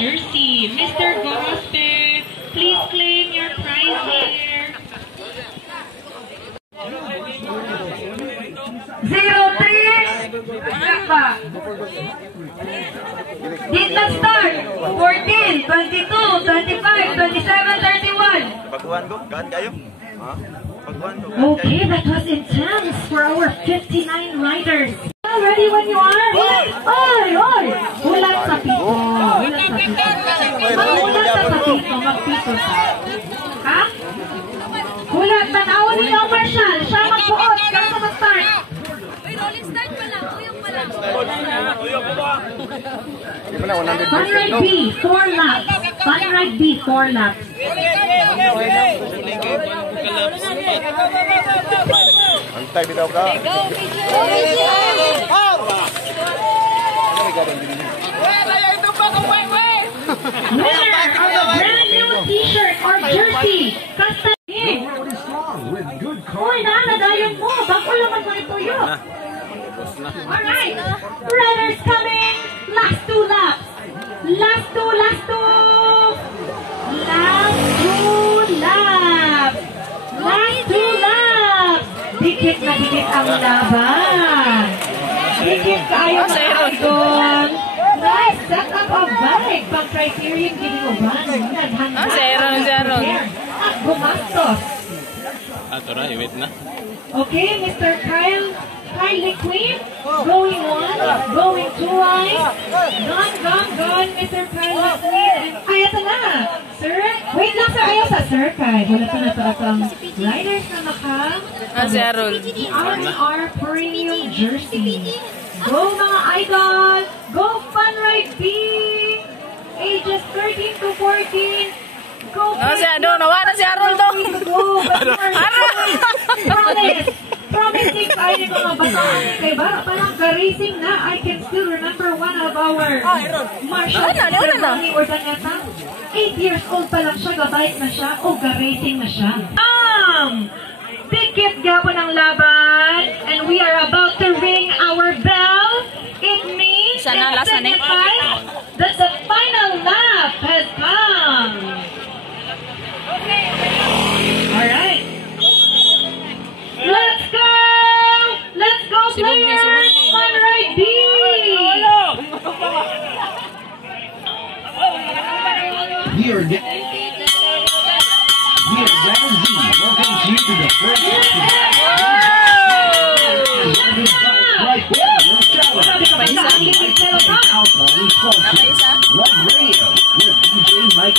Jersey, Mr. Gospel, please claim your prize here. 03, did not start. 14, 22, 25, 27, 31. Okay, that was intense for our 59 riders. Ready when you are? Oy, oy! Hulat sa pito. Hulat sa pito. Maghulat ka sa pito. Magpito sa. Ha? Hulat. Tanawin niyo, Marshall. Siya magpuot. Kaya mag-start. Uy, rolling start pa lang. Uyong pa lang. Fun ride B, 4 laps. Fun ride B, 4 laps. Antay bitaw ka. Go, Major! Winner of a brand new t-shirt or jersey. Kasta Uy, naladayon mo. Bako laman mo ito yun. Alright. Riders coming. Last 2 laps. Last 2 laps. Dikit na dikit ang laban. Dikit kayo mga idol. Nice setup of bike. Pang criterion giving uban. At gumastos. Ato na, iwit na. Okay, Mr. Kyle Queen, going 1, going 2 right. Gone, Mr. Kyle Queen. Ay, ito na. Sir, wait lang sir, ayaw sa Sir Kyle. Wala ito na ang riders na naka R&R Premium Jersey. Go mga idol! Go Fun Ride B! Ages 13 to 14. Go nawa na si Arol to. Promising tayo ng mga bataan kay Bara pa lang ka-racing na. I can still remember one of our marshals or Dangatang. 8 years old pa lang siya, gabait na siya, o ga-racing na siya. Dikit gapon ang laban, and we are about to ring our bell. It means that the final lap has come. Alright. Let's go! Let's go, players! Fun Ride B! We are Dragon Z. Welcome to the first Love Radio with DJ Mike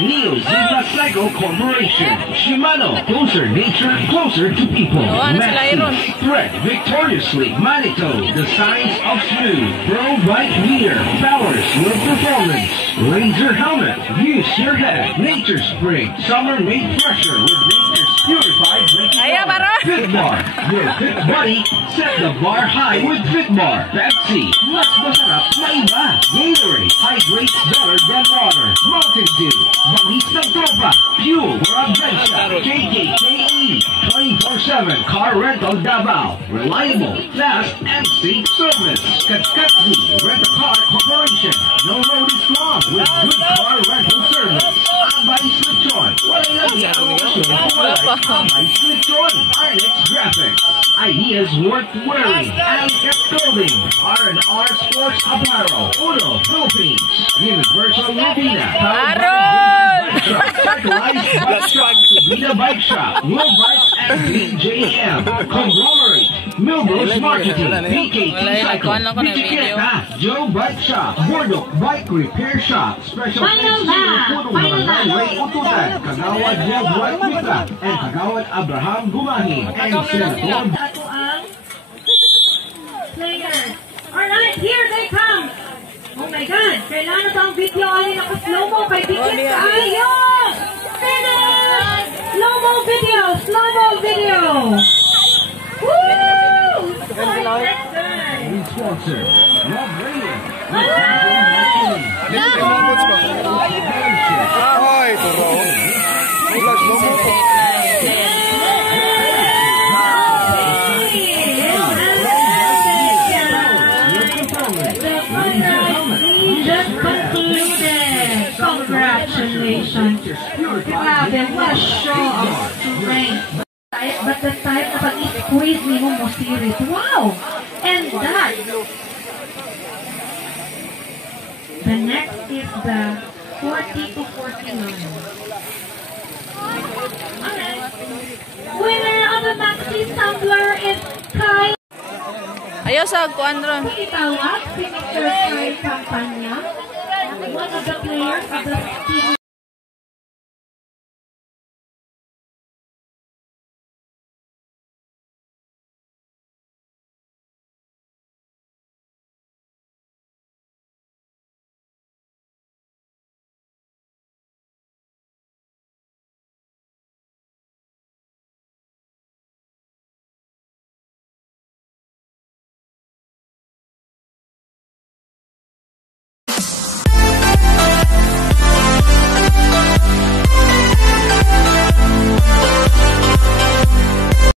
Neo Zebra Cycle Corporation. Shimano, closer nature, closer to people. Maxi, Thread, victoriously. Manito, the science of smooth. Pro Bike Gear, powers your performance. Laser helmet, use your head. Nature Spring, summer made fresher with nature's purified drinking water. Fitbar, your fit buddy, set the bar high with Fitbar. Pepsi, mas masarap maiba. Gatorade, hydrates better than water. Mountain Dew, Bangis ng Tropa, Fuel for Adventure. KKKE, 24/7 car rental Davao. Reliable, fast, and safe service. Katkatzi, Rent-A-Car Corporation. No road is long with good car rental service. Abay Switch-On, Abay Switch-On, Ilex Graphics. Ideas worth wearing. Alcat Clothing, R&R Sports Apparel. Uno, Philippines. Universal Latina. Vida Bike Shop, Will Bikes and BJM. Conglomerate, Milbros Marketing, PKT Cycle, Bicicleta, Joe Bike Shop, Bordok Bike Repair Shop, Special Final lap! Ututan, Kagawad Jeff White Mitra, and Kagawad Abraham Gumahi, and Senator Players. Alright, here they come. Oh my my God! Kailangan na ang video ani naka-slow mo kay Dikit kaayo! Finish! Slow-mo video! Slow-mo video! Woo! Sponsor, Rob Reyes. Ay, turo. Ulas mo mo. Just concluded. Congratulations. Grabe, what a show of strength. But the time na pag-squeeze ni mo series. Wow! And that. The next is the 40 to 49. Alright. Winner of the Maxi Tumbler is Kyle. Ayaw sa kuandron. Itawag si Mr. Kyle Campanya, one of the players of the team.